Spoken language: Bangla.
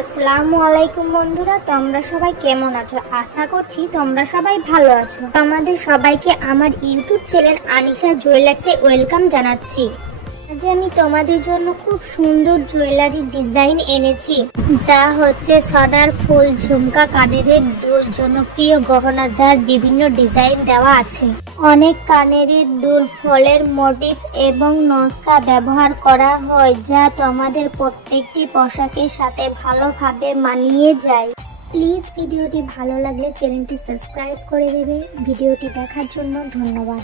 আসসালামু আলাইকুম বন্ধুরা, তোমরা সবাই কেমন আছো? আশা করছি তোমরা সবাই ভালো আছো। তোমাদের সবাইকে আমার ইউটিউব চ্যানেল আনিশা জুয়েলার্সে ওয়েলকাম জানাচ্ছি। আজ আমি তোমাদের জন্য খুব সুন্দর জুয়েলারি ডিজাইন এনেছি, যা হচ্ছে সনার ফুল, ঝুমকা, কানের দুল, জনপ্রিয় গহনা যার বিভিন্ন ডিজাইন দেওয়া আছে। অনেক কানের দুল, ফলের মোটিভ এবং নকশা ব্যবহার করা হয়, যা তোমাদের প্রত্যেকটি পোশাকের সাথে ভালোভাবে মানিয়ে যায়। প্লিজ ভিডিওটি ভালো লাগলে চ্যানেলটি সাবস্ক্রাইব করে দেবে। ভিডিওটি দেখার জন্য ধন্যবাদ।